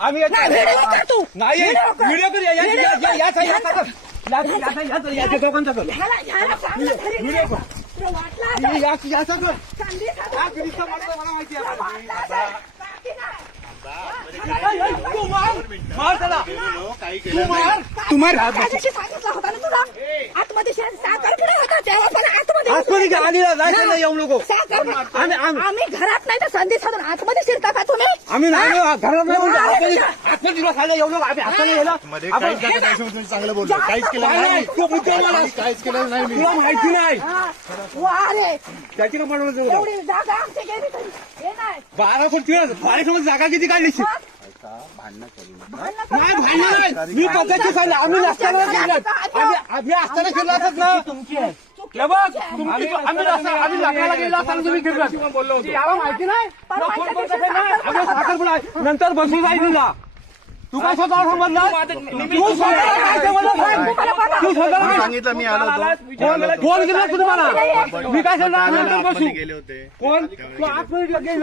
आम्ही नाही व्हिडिओ करूया याच्या दोघांचा कर मला माहिती मार त्याला तुम्हाला सांगितलं होता ना तुला आतमध्ये साखरपुडा होता तेव्हा आतमध्ये आलीला जायचं येऊ नको आम्ही घरात नाही तर संधी साधून आतमध्ये शिरता का तुम्ही आम्ही नाही घरात नाही आतमध्ये खायला येऊ नको आम्ही हाताने गेला चांगलं बोलतो काहीच केलं नाही काहीच केलं नाही तुला माहिती नाही अरे त्याची का बनवलं एवढी जागा आमची गेली तरी हे नाही 12 कोटी कार्यक्रमात जागा किती काढली नाही भांडण मी पद्धती सांगितलं आम्ही नसताना केलं आम्ही असताना केलं असत ना तुमची आम्ही लग्नाला गेलो असताना तुम्ही केलं बोललो याला माहिती नाही साखरपुडा नंतर बसू जाईल तुला तू काय स्वतः समजला तू स्वतः सांगितलं मी आलो फोन केला तुम्हाला मी काय सांगणार नंतर बसू गेले होते कोण तू आतमध्ये गेला